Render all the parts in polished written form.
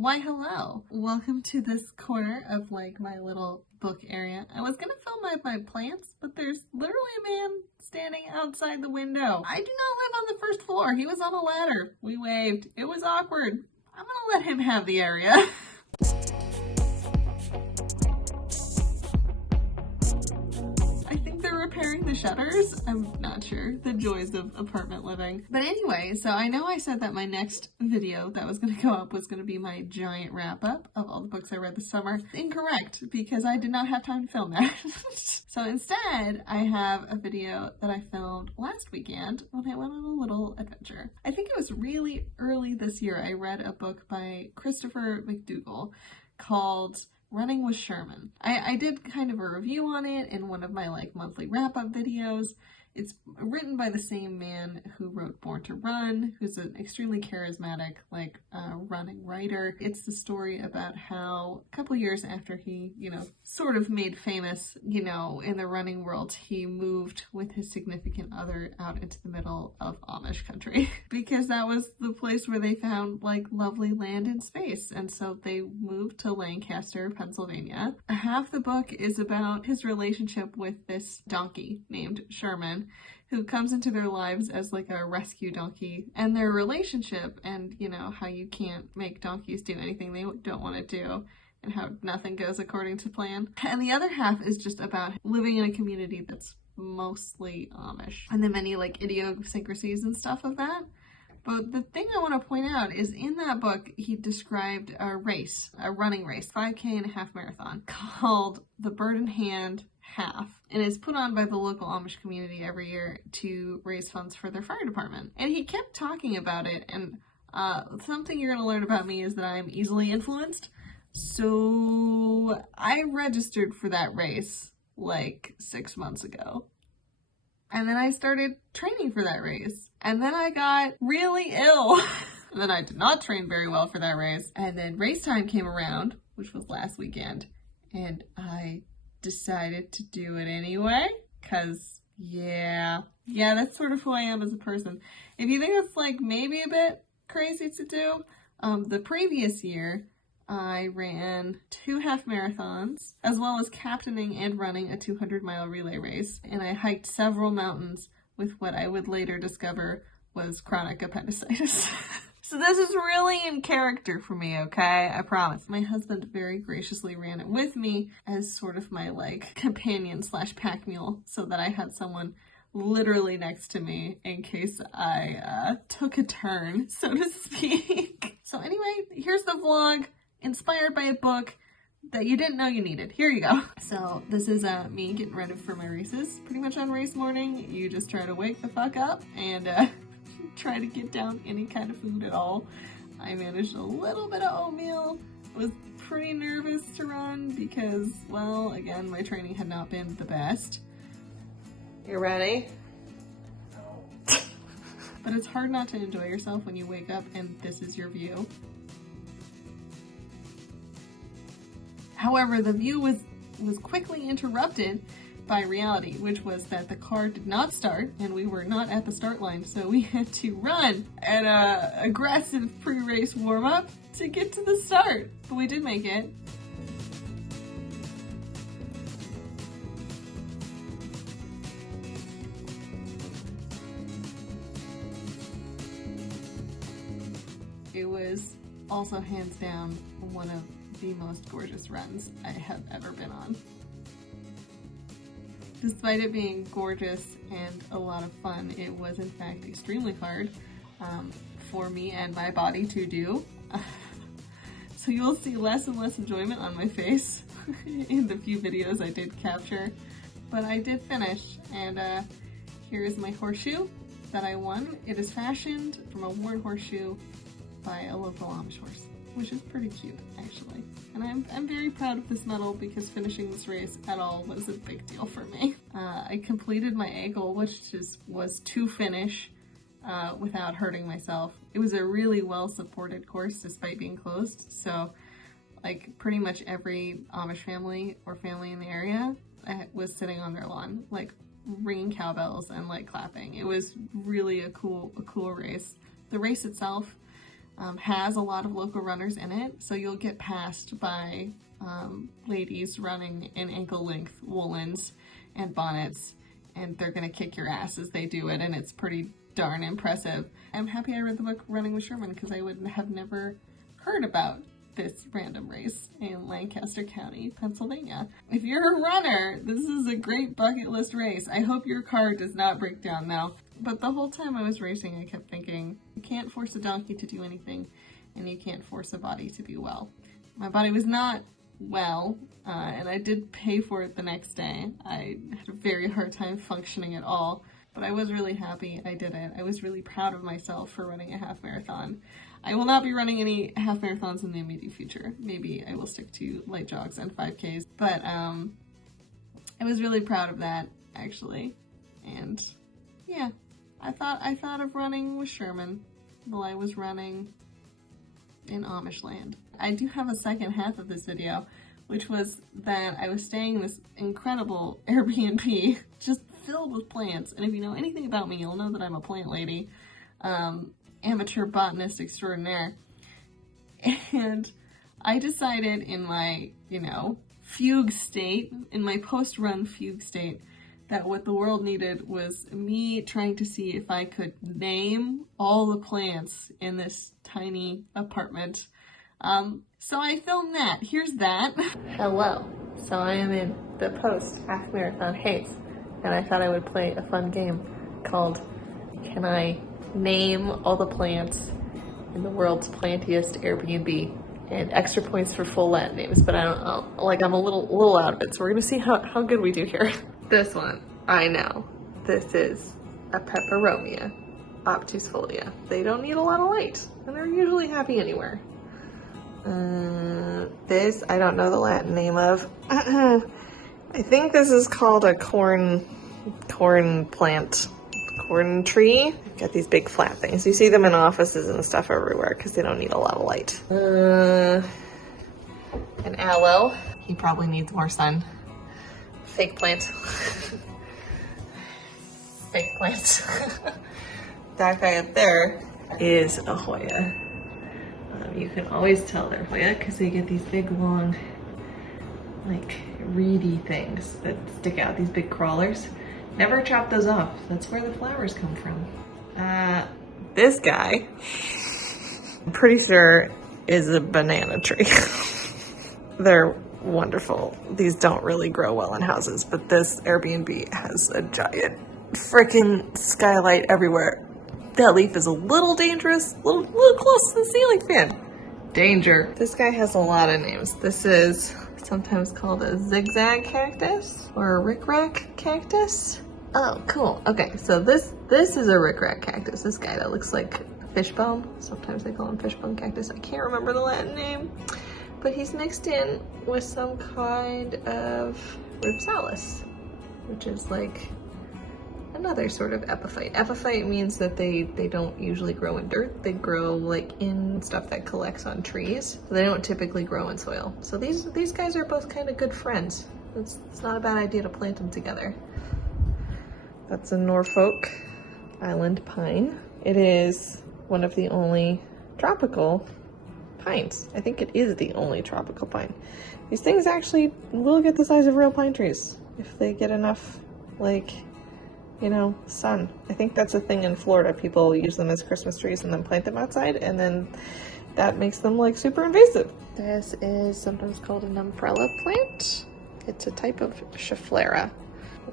Why hello! Welcome to this corner of like my little book area. I was gonna film my plants, but there's literally a man standing outside the window. I do not live on the first floor. He was on a ladder. We waved. It was awkward. I'm gonna let him have the area. Repairing the shutters. I'm not sure. The joys of apartment living. But anyway, so I know I said that my next video that was going to go up was going to be my giant wrap up of all the books I read this summer. Incorrect, because I did not have time to film that. So instead, I have a video that I filmed last weekend when I went on a little adventure. I think it was really early this year. I read a book by Christopher McDougall called Running with Sherman. I did kind of a review on it in one of my like monthly wrap-up videos. It's written by the same man who wrote Born to Run, who's an extremely charismatic running writer. It's the story about how a couple years after he, sort of made famous, in the running world, he moved with his significant other out into the middle of Amish country because that was the place where they found like lovely land and space. And so they moved to Lancaster, Pennsylvania. Half the book is about his relationship with this donkey named Sherman, who comes into their lives as like a rescue donkey, and their relationship and, how you can't make donkeys do anything they don't want to do and how nothing goes according to plan. And the other half is just about living in a community that's mostly Amish and the many like idiosyncrasies and stuff of that. But the thing I want to point out is in that book, he described a running race, 5K and a half marathon called the Bird in Hand Half, and it's put on by the local Amish community every year to raise funds for their fire department. And he kept talking about it, and something you're going to learn about me is that I'm easily influenced. So I registered for that race like 6 months ago. And then I started training for that race. And then I got really ill. And then I did not train very well for that race. And then race time came around, which was last weekend. And I decided to do it anyway. Because, yeah, that's sort of who I am as a person. If you think it's like maybe a bit crazy to do, the previous year, I ran 2 half marathons, as well as captaining and running a 200-mile relay race, and I hiked several mountains with what I would later discover was chronic appendicitis. So this is really in character for me, okay? I promise. My husband very graciously ran it with me as sort of my like companion / pack mule, so that I had someone literally next to me in case I took a turn, so to speak. So anyway, here's the vlog. Inspired by a book that you didn't know you needed. Here you go. So this is me getting ready for my races. Pretty much on race morning, you just try to wake the fuck up and try to get down any kind of food at all. I managed a little bit of oatmeal. I was pretty nervous to run because, well, again, my training had not been the best. You ready? No. But it's hard not to enjoy yourself when you wake up and this is your view. However, the view was quickly interrupted by reality, which was that the car did not start and we were not at the start line, so we had to run an aggressive pre-race warm-up to get to the start. But we did make it. It was also hands down one of the most gorgeous runs I have ever been on. Despite it being gorgeous and a lot of fun, it was in fact extremely hard for me and my body to do. So you'll see less and less enjoyment on my face in the few videos I did capture, but I did finish, and here is my horseshoe that I won. It is fashioned from a worn horseshoe by a local Amish horse, which is pretty cute, actually. And I'm very proud of this medal because finishing this race at all was a big deal for me. I completed my A goal, which was to finish without hurting myself. It was a really well-supported course despite being closed, so like pretty much every Amish family or family in the area was sitting on their lawn, like ringing cowbells and like clapping. It was really a cool race. The race itself has a lot of local runners in it, so you'll get passed by ladies running in ankle-length woolens and bonnets, and they're gonna kick your ass as they do it, and it's pretty darn impressive. I'm happy I read the book Running with Sherman, because I would have never heard about this random race in Lancaster County, Pennsylvania. If you're a runner, this is a great bucket list race. I hope your car does not break down now. But the whole time I was racing, I kept thinking, you can't force a donkey to do anything, and you can't force a body to be well. My body was not well, and I did pay for it the next day. I had a very hard time functioning at all, but I was really happy I did it. I was really proud of myself for running a half marathon. I will not be running any half marathons in the immediate future. Maybe I will stick to light jogs and 5Ks, but I was really proud of that, actually. And yeah, I thought of running with Sherman while I was running in Amish land. I do have a second half of this video, which was that I was staying in this incredible Airbnb just filled with plants. And if you know anything about me, you'll know that I'm a plant lady, amateur botanist extraordinaire. And I decided in my, fugue state, in my post-run fugue state, that what the world needed was me trying to see if I could name all the plants in this tiny apartment. So I filmed that. Here's that. Hello. So I am in the post-half marathon haze, and I thought I would play a fun game called Can I Name All the Plants in the World's Plantiest Airbnb? And extra points for full Latin names, but I don't know, I'm a little out of it, so we're gonna see how good we do here. This one, I know. This is a peperomia, obtusfolia. They don't need a lot of light, and they're usually happy anywhere. This, I don't know the Latin name of. I think this is called a corn plant. Corn tree. They've got these big flat things. You see them in offices and stuff everywhere because they don't need a lot of light. An aloe. He probably needs more sun. Fake plant. Fake plant. That guy up there is a Hoya. You can always tell they're Hoya because they get these big long, reedy things that stick out, these big crawlers. Never chop those off. That's where the flowers come from. This guy, I'm pretty sure, is a banana tree. They're wonderful. These don't really grow well in houses, but this Airbnb has a giant freaking skylight everywhere. That leaf is a little dangerous, a little close to the ceiling fan. Danger. This guy has a lot of names. This is sometimes called a zigzag cactus or a rickrack cactus. Oh, cool. Okay, so this is a rickrack cactus. This guy that looks like fishbone. Sometimes they call him fishbone cactus. I can't remember the Latin name, but he's mixed in with some kind of ripsalis, which is like another sort of epiphyte. Epiphyte means that they don't usually grow in dirt. They grow in stuff that collects on trees. So they don't typically grow in soil. So these guys are both kind of good friends. It's not a bad idea to plant them together. That's a Norfolk Island pine. It is one of the only tropical pines. I think it is the only tropical pine. These things actually will get the size of real pine trees if they get enough, sun. I think that's a thing in Florida. People use them as Christmas trees and then plant them outside, and then that makes them super invasive. This is sometimes called an umbrella plant. It's a type of Schefflera.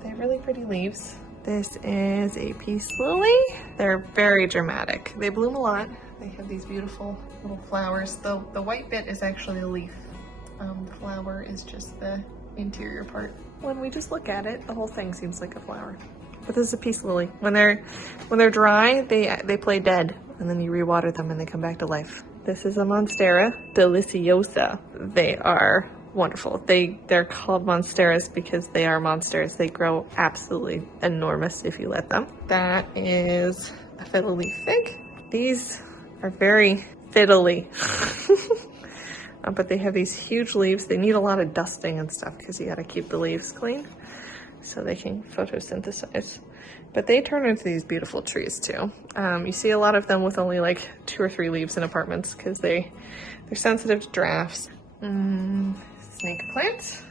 They have really pretty leaves. This is a peace lily. They're very dramatic. They bloom a lot. They have these beautiful little flowers. The white bit is actually a leaf. The flower is just the interior part. When we just look at it, the whole thing seems like a flower. But this is a peace lily. When they're dry, they play dead, and then you rewater them and they come back to life. This is a Monstera deliciosa. They are wonderful. They're called monsteras because they are monsters. They grow absolutely enormous if you let them. That is a fiddle leaf fig. These are very fiddly. But they have these huge leaves. They need a lot of dusting and stuff because you got to keep the leaves clean so they can photosynthesize. But they turn into these beautiful trees too. You see a lot of them with only like 2 or 3 leaves in apartments because they're sensitive to drafts. Snake plant.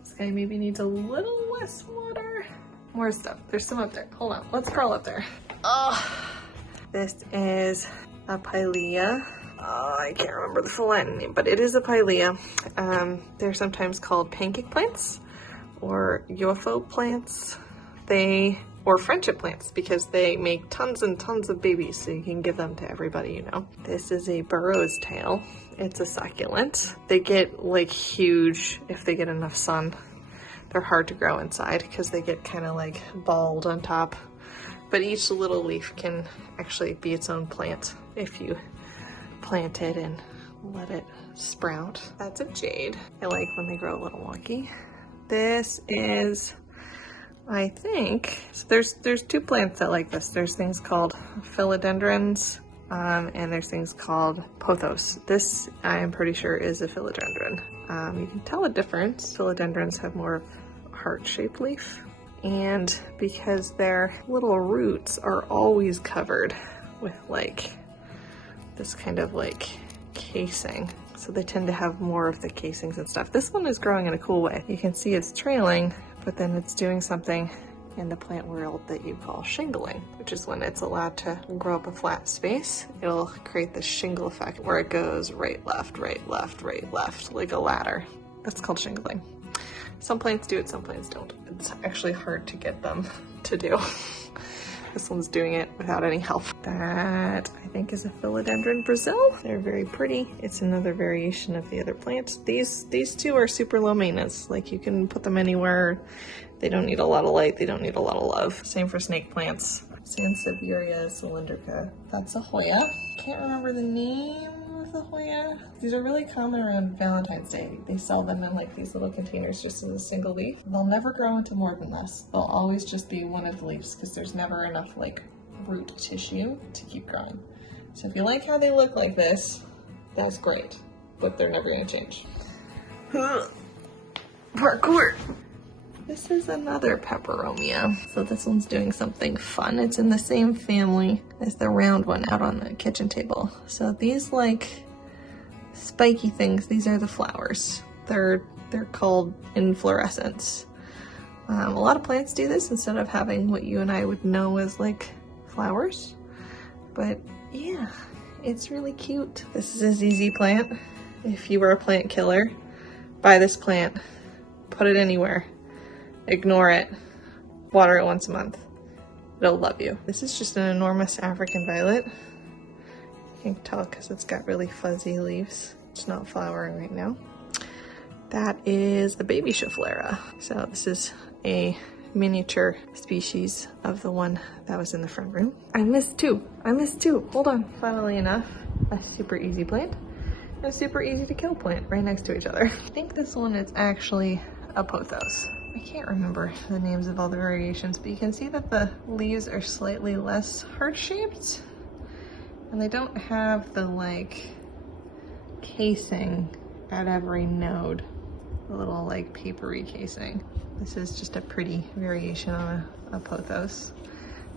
This guy maybe needs a little less water. More stuff. There's some up there. Hold on. Let's crawl up there. Oh, this is a pilea. Oh, I can't remember the full Latin name, but it is a pilea. They're sometimes called pancake plants or UFO plants. Or friendship plants because they make tons and tons of babies, so you can give them to everybody you know. This is a Burros tail. It's a succulent. They get like huge if they get enough sun. They're hard to grow inside because they get kind of like bald on top. But each little leaf can actually be its own plant if you plant it and let it sprout. That's a jade. I like when they grow a little wonky. This is, I think, so there's 2 plants that like this. There's things called philodendrons, and there's things called pothos. This, I am pretty sure, is a philodendron. You can tell a difference. Philodendrons have more of a heart-shaped leaf, and because their little roots are always covered with like this kind of like casing, so they tend to have more of the casings and stuff. This one is growing in a cool way. You can see it's trailing, but then it's doing something in the plant world that you call shingling, which is when it's allowed to grow up a flat space. It'll create this shingle effect where it goes right, left, right, left, right, left, like a ladder. That's called shingling. Some plants do it, some plants don't. It's actually hard to get them to do. This one's doing it without any help. That, I think, is a philodendron Brazil. They're very pretty. It's another variation of the other plants. These 2 are super low maintenance. Like, you can put them anywhere. They don't need a lot of light. They don't need a lot of love. Same for snake plants. Sansevieria cylindrica. That's a Hoya. Can't remember the name of the Hoya. These are really common around Valentine's Day. They sell them in like these little containers just as a single leaf. They'll never grow into more than this. They'll always just be one of the leaves because there's never enough like root tissue to keep growing. So if you like how they look like this, that's great, but they're never gonna change. Parkour! This is another peperomia. So this one's doing something fun. It's in the same family as the round one out on the kitchen table. So these like spiky things, these are the flowers. They're called inflorescence. A lot of plants do this instead of having what you and I would know as like flowers. But yeah, it's really cute. This is a ZZ plant. If you were a plant killer, buy this plant, put it anywhere. Ignore it, water it once a month. It'll love you. This is just an enormous African violet. You can tell because it's got really fuzzy leaves. It's not flowering right now. That is a baby Schefflera. So this is a miniature species of the one that was in the front room. I missed 2. Hold on. Funnily enough, a super easy plant and a super easy to kill plant right next to each other. I think this one is actually a pothos. I can't remember the names of all the variations, but you can see that the leaves are slightly less heart-shaped and they don't have the like casing at every node, a little like papery casing. This is just a pretty variation on a pothos.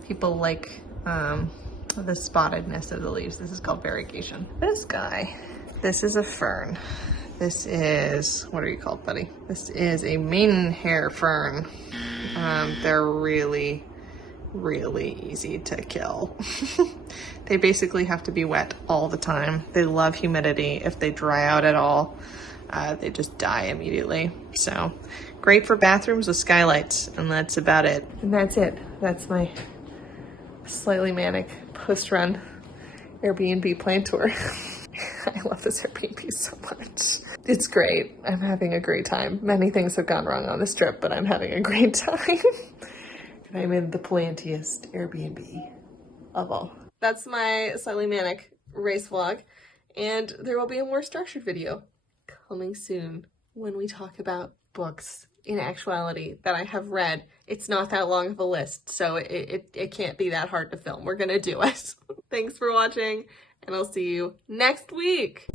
People like the spottedness of the leaves. This is called variegation. This guy, this is a fern. This is, what are you called, buddy? This is a maidenhair fern. They're really, really easy to kill. They basically have to be wet all the time. They love humidity. If they dry out at all, they just die immediately. So great for bathrooms with skylights, and that's about it. And that's it. That's my slightly manic post-run Airbnb plant tour. I love this Airbnb so much. It's great. I'm having a great time. Many things have gone wrong on this trip, but I'm having a great time. And I'm in the plantiest Airbnb of all. That's my slightly manic race vlog, and there will be a more structured video coming soon when we talk about books in actuality that I have read. It's not that long of a list, so it can't be that hard to film. We're gonna do it. Thanks for watching, and I'll see you next week.